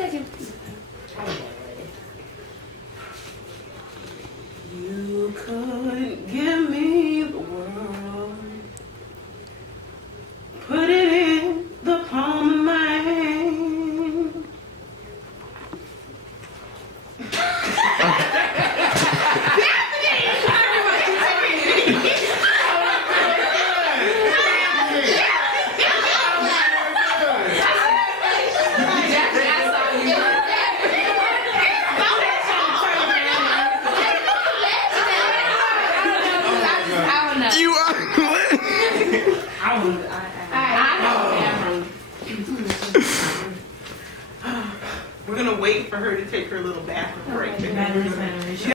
checking. You could give me the world, put it in the palm of my hand. You are. We're gonna wait for her to take her little bathroom break.